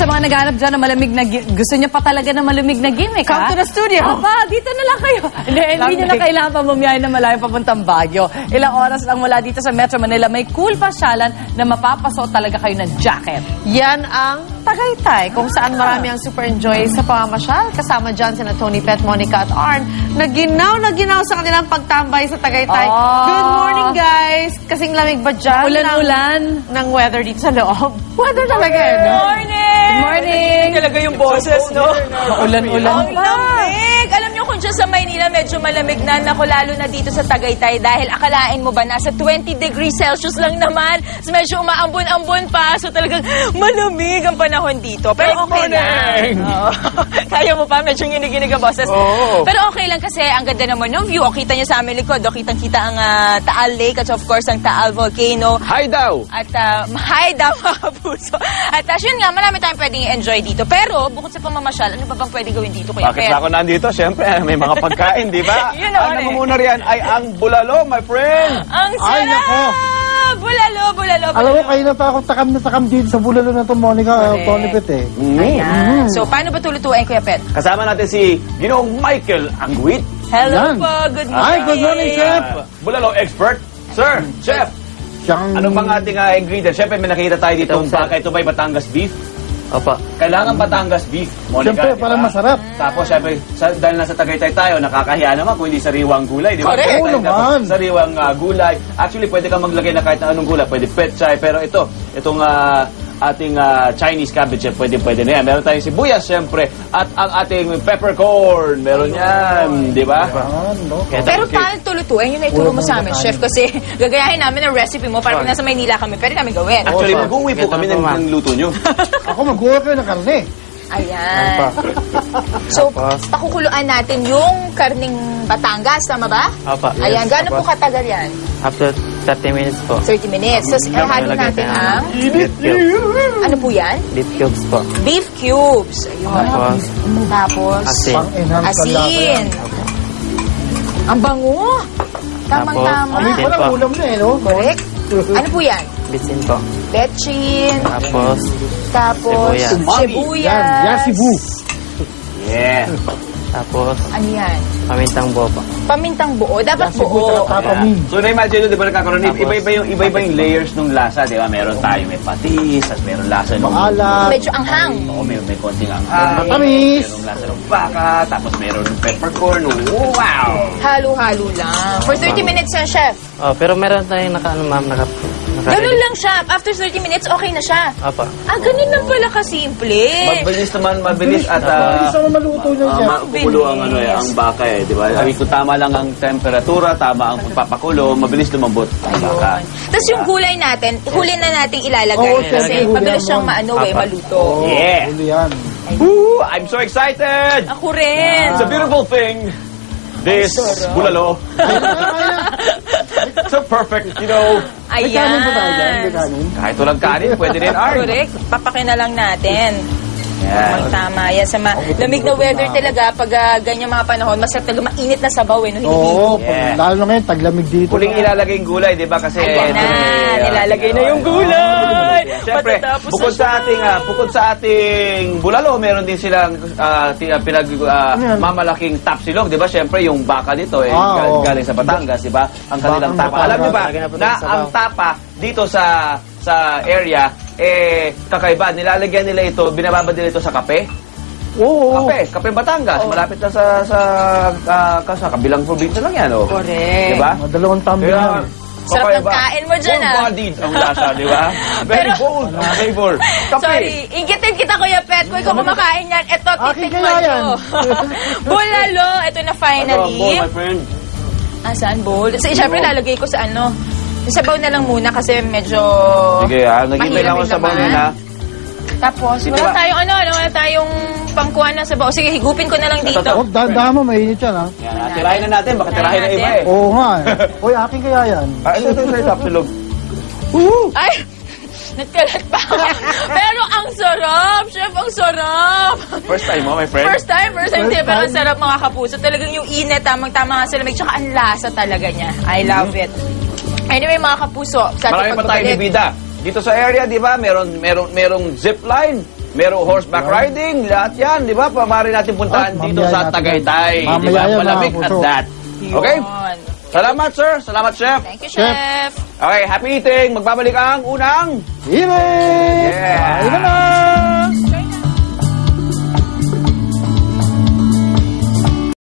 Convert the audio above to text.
sa mga naghanap dyan na malamig na gusto niya pa talaga na malamig na gimmick, Come to the studio. Aba, dito na lang kayo. Hindi nyo na kailangan pa bumiyahe na malayo papuntang Baguio. Ilang oras lang mula dito sa Metro Manila, may cool pasyalan na mapapasuot talaga kayo ng jacket. Yan ang Tagaytay, kung saan marami ang super enjoy sa pamamasyal. Kasama dyan sina Tony Pet, Monica at Arn, na ginaw sa kanilang pagtambay sa Tagaytay. Oh. Good morning, guys! Kasing lamig ba dyan? Ulan-ulan. Ng weather dito sa loob. Weather talaga, Good no? morning! Good morning! Talaga yung boses, no? Ulan-ulan Ang lamig! Alam niyo kung dyan sa Maynila medyo malamig na, naku, lalo na dito sa Tagaytay dahil akalain mo ba nasa 20 degrees Celsius lang naman. So medyo umaambon-ambon pa. So talagang malamig ang panahon dito. Pero okay lang. Oo. Kaya mo pa, medyo nginig-nginig ang boses. Oo. Pero okay lang kasi ang ganda naman ng view. O, kita niyo sa aming likod. O, kitang-kita ang Taal Lake at of course ang Taal Volcano. Hi daw! At hi daw mga puso. At yun nga, marami tayong pwedeng i-enjoy dito. Pero bukod sa pamamasyal, ano ba bang pwedeng gawin dito? Kuya Bakit Per? ako nandito? Siyempre, may mga pagkain, di ba? Yun naman Ang namumuna riyan ay ang bulalo, my friend! Ang sarap! Ay, nako. Bulalo. Alam mo, kayo na takam dito sa bulalo na ito, Monica, Correct. Tony Pet eh. Ayan. So, paano ba tulutuin, Kuya Pet? Kasama natin si Ginoong Michael Anguit, Hello Yan. po, good morning. Ay, good morning, Chef. bulalo expert. Sir, chef, Siyang... ano bang ating ingredients? Siyempre, may nakita tayo dito Ito, sir. baka ito ba'y Batangas beef? Opo. Kailangan Batangas beef, Monica, Siyempre, di ba? parang masarap. Tapos, siyempre, dahil nasa Tagaytay tayo, nakakahiya naman kung hindi sariwang gulay, di ba? Correct. Tagaytay Oo naman. dapat Sariwang gulay. Actually, pwede kang maglagay na kahit na anong gulay. Pwede pechay, pero itong ating Chinese cabbage, pwede na yan. Meron tayong sibuyas, siyempre, at ang ating peppercorn. Meron yan, di ba? No? Pero paano tulutuin? Yun na ituro mo sa amin, Chef. Kasi gagayahin namin ang recipe mo para pag nasa Maynila kami. Pwede kami gawin. Actually, Opo. mag-uwi po kami ng luto nyo. Ako mag-uwa kayo ng karne. Ayan. Opo. So, Tapos? pakukuluan natin yung karning Batangas, tama ba? Opo. Ayan, Yes, gano'n po opo. katagal yan? After 30 minutes po. 30 minutes. So, halo natin ang... Beef cubes. Ano po yan? Beef cubes po. Beef cubes. Ayun. Tapos, Tapos, asin. Pang-enhance ka lang. asin. Ang bango. Tamang-tama. Amoy Asin pa lang po. ulam na eh, no? Correct. Ano po yan? Bitsin po. Betchin. Tapos, Tapos, Sibuyas. sibuyas. Yan, Cebu. Yeah. tapos, Ano yan? pamintang buo po. Pamintang buo. Dapat Yan, Cebu, buo. saka tapamin. So, na-imagine nyo, di ba nagkakaroon, Tapos, iba-iba yung layers ng lasa, di ba? Meron tayo, may patis, at meron lasa ng... Maalat. Medyo anghang. Oo, may konting anghang. Matamis. Merong lasa ng baka, tapos meron ng peppercorn. Oh, wow! Halo-halo lang. For 30 minutes yan, Chef. Oh, pero meron tayong ma'am, Ganun lang siya. After 30 minutes, okay na siya. Opo. Ganun lang pala kasimple. Mabilis naman, mabilis at... Mabilis naman maluto niya siya. makukulo ang, ang baka eh, di ba? Sabi ko, tama lang ang temperatura, tama ang pagpapakulo, mabilis lumambot ang baka. Tapos yung gulay natin, huli na nating ilalagay. Oo, kasi syempre, mabilis huli siyang naman. maano eh, maluto. Yeah! Huli yan. Woo! I'm so excited! Ako rin. It's a beautiful thing. This bulalo. So perfect, you know. May kanin pa tayo dyan? May Ayan. kanin? Kahit walang kanin, pwede rin art. Correct. Papakin na lang natin. Yan. Tama. Yan sa lamig na weather talaga. Pag ganyan mga panahon, masarap talaga mainit na sabaw eh. No? Oo, Yeah. lalo na ngayon, taglamig dito. Huling ilalagay yung gulay, di ba? Kasi Ayan na. Nilalagay na yung gulay. Siyempre, Patatapos bukod na sa siya. ating bulalo, meron din silang mamalaking tapsilog, di ba? Siyempre, yung baka dito galing sa Batangas, di ba? Ang kanilang Bakang tapa. Alam niyo ba Batangas. na ang tapa dito sa area kakaiba, nilalagyan nila ito, binababad nila ito sa kape. Oo. Kape Batangas, malapit na sa kabilang probinsya lang yan, oh. Correct. Di ba? Dalawang tumbler Kaya, yan. Sarap ng kakaiba. kain mo dyan, ah. Full-bodied ang lasa, di ba? Very bold ang flavor. Kape. Sorry, ingitin kita Kuya Pet. Kung ikaw kumakain yan, eto, Akin titikman kaya yan. ko. Bulalo, ito na finally. Ano, my friend? Saan bowl? Siyempre lalagay ko sa ano. Sabaw na lang muna kasi medyo Sige, naghintay lang ako sa mahirap yung bangin, ha? laman. Tapos, Dito wala ba? tayong wala tayong pangkuhan ng sabaw. Sige, higupin ko na lang dito. Huwag dahan mo, mainit yan ha. Yan, tirahin na natin, baka tirahin na iba eh. Oo nga eh. Uy, akin kaya yan. Ito, tapsilog. Ay! Nagkalat pa ako. Pero ang sarap! Chef, ang sarap! First time mo, my friend? First time, First pero ang time. sarap mga kapuso. Talagang yung init, tamang-tama nga sa lamig, tsaka ang lasa talaga niya. I love it. Anyway, mga kapuso, sa Marami ating pa tayo ni pagbabalik. Bida. dito sa area, di ba? Merong zipline, merong horseback riding, lahat yan, di ba? Pamari natin puntahan At dito mamaya sa natin Tagaytay. yan. Di ba? Mamaya yan, Malamig mga at puso. that. Okay? Yun. Salamat, sir. Salamat, chef. Thank you, Chef. Chef. Okay, happy eating. Magbabalik ang unang... Ibe! Yeah. Ayun na!